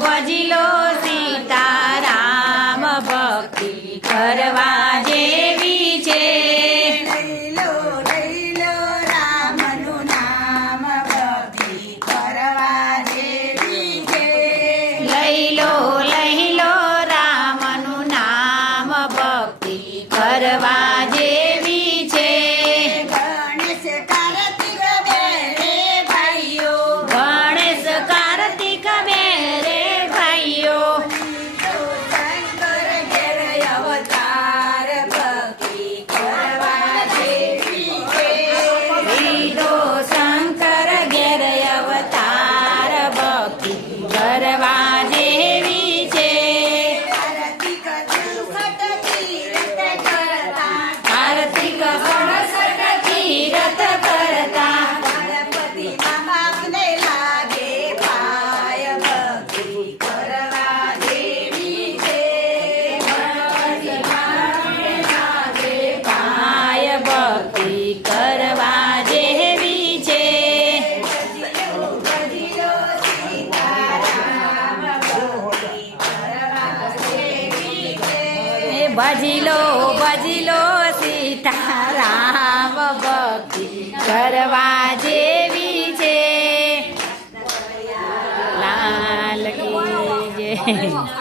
ભજલો સીતારામ ભક્તિ કરવા જેવી છે લઈ લો રામનું નામ ભક્તિ કરવા જેવી છે લઈ લો રામનું નામ ભક્તિ કરવા જેવી છે ગણેશ કાર્તિક બેરે ભાઈઓ ગણેશ કાર્તિક બેરે ભાઈઓ શંકર ઘેર અવતાર ભક્તિ કરવા જેવી છે લીધો શંકર ઘેર અવતાર ભક્તિ કરવા જેવી છે કાર્તિક સંકટ તીરથ કરતા કાર્તિક સડસઠ તીરથ કરતા ગણપતિ મા બાપને લાગે પાય ભક્તિ કરવા જેવી છે પાય ભક્તિ કરવા જેવી છે ભજલો સીતારામ ભક્તિ કરવા જેવી છે ભજલો સીતારામ ભક્તિ કરવા જેવી છે લાલ કી જય